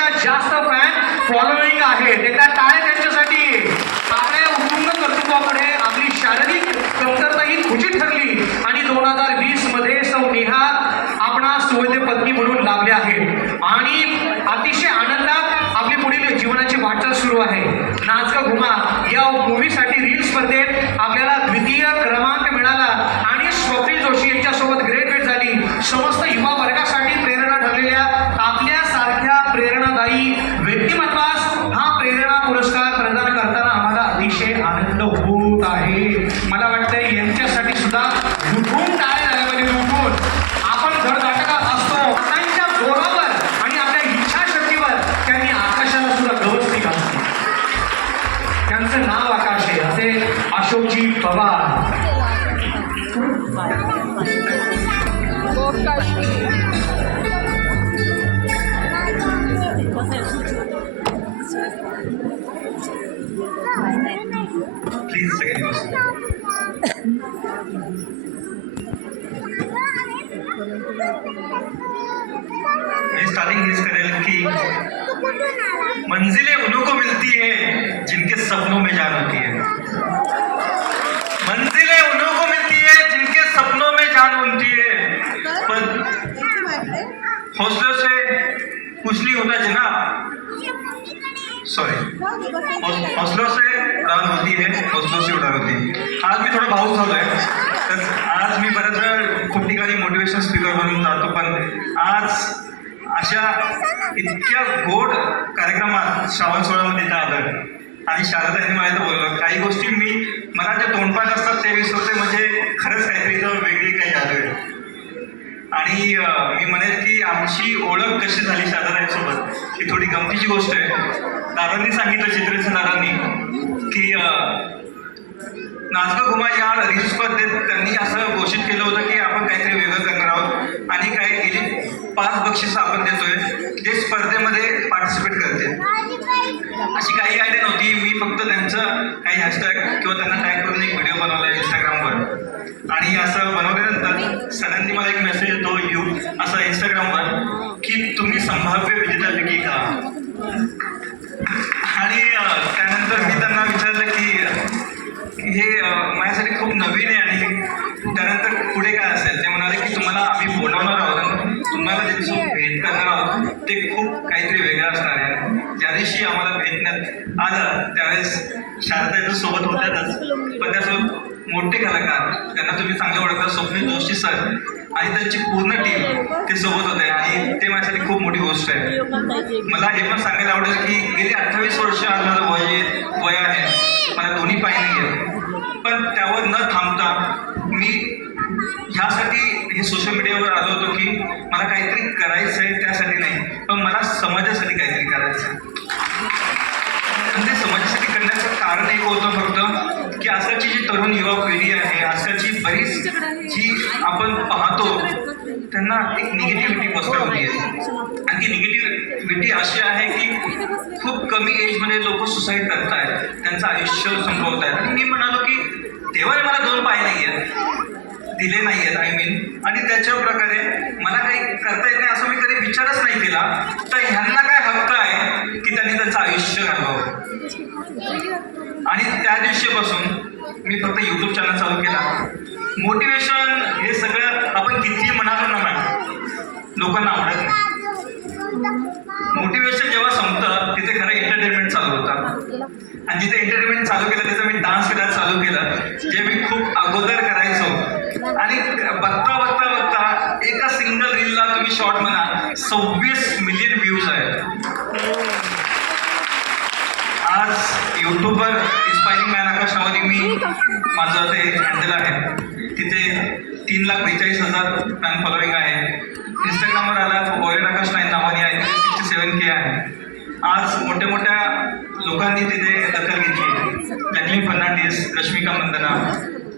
पेक्षा जास्त fan following आहे. एका टाळ्या त्यांच्यासाठी. आपल्या उत्तुंग कर्तृत्वामुळे आपली शारीरिक कमतरता ही खुची ठरली. आणि दोन हजार वीसमध्ये सौ नेहा आपणा सुवैध पत्नी म्हणून लाभल्या आहेत. आणि अतिशय आनंद आहे मला वाटतंय यांच्यासाठी सुद्धा लुटून टाळ्या झाल्या पाहिजे लुटून. आपण धडधाकट असतो त्यांच्या जोरावर आणि आपल्या इच्छाशक्तीवर त्यांनी आकाशाला सुद्धा गवसणी घातली त्यांचं नाव आकाश आहे असे अशोकजी पवार. स्टार्टिंग की मंजिलें उन्हों को मिलती है, जिनके सपनों में जान होती है। मंजिलें उन्हों को मिलती है, जिनके सपनों में जान होती है। पर हौसलों से कुछ नहीं होता जनाब सॉरी हौसलों से उडान होती है, हौसलों से उडान होती है। आज मी थोडं भाऊक झालोय तर आज भी खूप ठिकाणी मोटिवेशन स्पीकर म्हणून जातो पण आज अशा इतक्या गोड कार्यक्रमात श्रावण सोहळ्यामध्ये इथं आलं आणि शारदांनी मला इथं बोललं काही गोष्टी मी मला ज्या तोंडपाठ असतात ते विसरते म्हणजे खरंच काहीतरी तर वेगळी काही आलं आणि मी म्हणेल की आमची ओळख कशी झाली शारदाताईसोबत ही थोडी गमतीची गोष्ट आहे. दादांनी सांगितलं चित्रेचं दादांनी की अं, नाचगं घुमा या रील स्पर्धेत त्यांनी असं घोषित केलं होतं की आपण काहीतरी वेगळं करणार आहोत. आणि काय केली पाच बक्षीस आपण देतोय. ते स्पर्धेमध्ये पार्टिसिपेट करते अशी काही आयडिया नव्हती. मी फक्त त्यांचं काही हॅशटॅग किंवा त्यांना टॅग करून एक व्हिडिओ बनवला इंस्टाग्रामवर आणि असं बनवल्यानंतर सगळ्यांनी मला एक मेसेज येतो यू असा इंस्टाग्रामवर की तुम्ही संभाव्य विजेत्यापैकी का आणि अं, त्यानंतर मी त्यांना विचारलं की की हे माझ्यासाठी खूप नवीन आहे आणि त्यानंतर पुढे काय असेल ते म्हणाले की तुम्हाला आम्ही बोलावणार आहोत तुम्हाला ज्यांची भेट करणार आहोत ते खूप काहीतरी वेगळं असणार आहे. ज्या दिवशी आम्हाला भेटण्यात आलं त्यावेळेस शारदा सोबत होत्यातच. पण त्यासोबत मोठे कलाकार त्यांना तुम्ही चांगले ओळखता स्वप्नील जोशी सर. आणि त्यांची पूर्ण टीम ते सोबत होते. आणि ते माझ्यासाठी खूप मोठी गोष्ट आहे. मला हे पण सांगायला आवडेल की गेली अठ्ठावीस वर्ष आज माझं वय आहे- वय आहे. मला दोन्ही पाय नाही आहे पण त्यावर न थांबता मी ह्यासाठी हे सोशल मीडियावर आलो होतो की मला काहीतरी करायचं आहे त्यासाठी नाही. पण मला समाजासाठी काहीतरी करायचं आहे आणि ते समाजासाठी करण्याचं कारण एक होतं फक्त की आजकालची जी तरुण युवा पिढी आहे आजकालची बरीच जी आपण पाहतो त्यांना एक निगेटिव्हिटी पसरवली आहे. आणि ती निगेटिव्हिटी अशी आहे की खूप कमी एजमध्ये लोक सुसाईड करत आहेत त्यांचं आयुष्य संपवत आहेत आणि मी म्हणालो की देवाने मला दोन पाय नाही आहेत दिले नाही आहेत आय मीन आणि त्याच्या प्रकारे मला काही करता येत नाही असं मी कधी विचारच नाही केला. तर ह्यांना काय हक्क आहे? त्यांचं आयुष्य घालवावं. आणि त्या दिवशीपासून मी फक्त यूट्यूब चॅनल चालू केला. मोटिवेशन हे सगळं आपण किती म्हणालो ना मॅम लोकांना आवडत नाही. मोटिवेशन जेव्हा संपतं तिथे खरं एंटरटेनमेंट चालू होतं. आणि जिथे एंटरटेनमेंट चालू केलं तिथं मी डान्स करायला चालू केलं जे मी खूप अगोदर करायचो. आणि बघता बघता बघता एका सिंगल रीलला तुम्ही शॉर्ट म्हणा सव्वीस मिलियन व्ह्यूज आहेत आज यूट्यूबवर इन्स्पायरिंग मॅन आकाश नावाने मी माझं ते हँडल आहे. तिथे तीन लाख बेचाळीस हजार फॅन फॉलोईंग आहे. इंस्टाग्रामवर आला तो वॉरियर आकाश नाईन नावाने आहे. सिक्स्टी सेवन के आहे. आज मोठ्या मोठ्या लोकांनी तिथे दखल घेतली जॅकलिन फर्नांडिस रश्मिका मंदना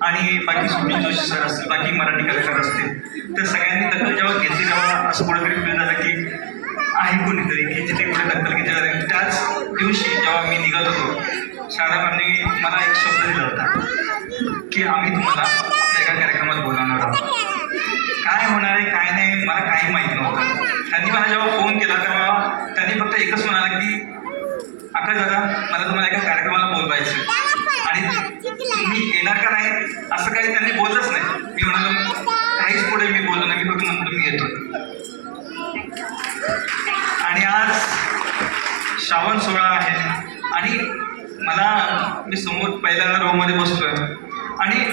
आणि बाकी सुनील जोशी सर असतील बाकी मराठी कलाकार असतील. तर सगळ्यांनी दखल जेव्हा घेतली तेव्हा असं कुठेतरी फील झालं की आहे कोणीतरी की जिथे कुठे दखल घेतली जाते. त्याच दिवशी होतो मला एक शब्द दिला होता. की आम्ही तुम्हाला एका कार्यक्रमात बोलावणार आहोत. काय होणार आहे काय नाही मला काही माहीत नव्हतं. त्यांनी मला जेव्हा फोन केला तेव्हा त्यांनी फक्त एकच म्हणाला की आकाश दादा मला तुम्हाला एका कार्यक्रमाला बोलवायचं आणि तुम्ही येणार का नाही? असं काही त्यांनी बोललंच नाही. मी म्हणालो काहीच पुढे मी बोललो नाही मी फक्त म्हणतो मी येतो आणि आज श्रावण सोहळा आहे. मी समोर पहिल्या रोमध्ये बसलो बसतोय आणि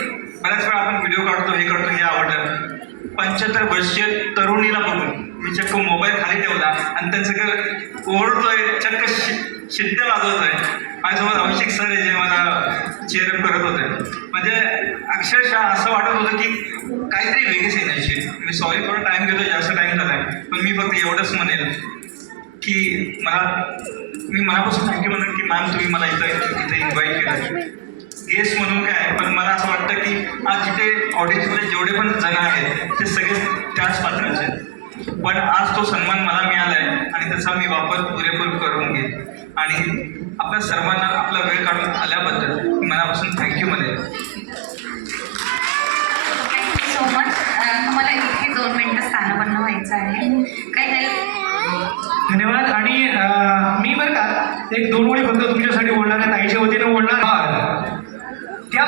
बऱ्याच वेळा आपण व्हिडिओ काढतो हे करतो हे आवडतं. पंच्याहत्तर वर्षीय तरुणीला बघून मी चक्क मोबाईल खाली ठेवला आणि त्यांचं सगळं ओरडतोय चक्क शि शिट्ट्या वाजवतोय. माझ्यासोबत अभिषेक सर जे मला चेअरअप करत होते. म्हणजे अक्षरशः असं वाटत होतं की काहीतरी वेगळीच येण्याची मी सॉरी थोडा टाईम घेतो जास्त टाईम झाला आहे पण मी फक्त एवढंच म्हणेल. की मला मी मनापासून थँक्यू म्हणेन की मॅम तुम्ही मला इथं इथे इन्व्हाइट केलं. गेस्ट म्हणून काय पण मला असं वाटतं की आज जिथे ऑडियन्समध्ये जेवढे पण जण आहेत ते सगळे त्याच पात्राचे आहेत. पण आज तो सन्मान मला मिळाला आहे आणि त्याचा मी वापर पुरेपूर करून घेईन. आणि आपल्या सर्वांना आपला वेळ काढून आल्याबद्दल मी मनापासून थँक्यू म्हणेन. थँक्यू सो मच तुम्हाला इथे दोन मिनिटं स्थानपन्न व्हायचं आहे. काही एक दोन ओळी फक्त तुमच्यासाठी ओढणार आहे ताईच्या वतीने ओढणार त्या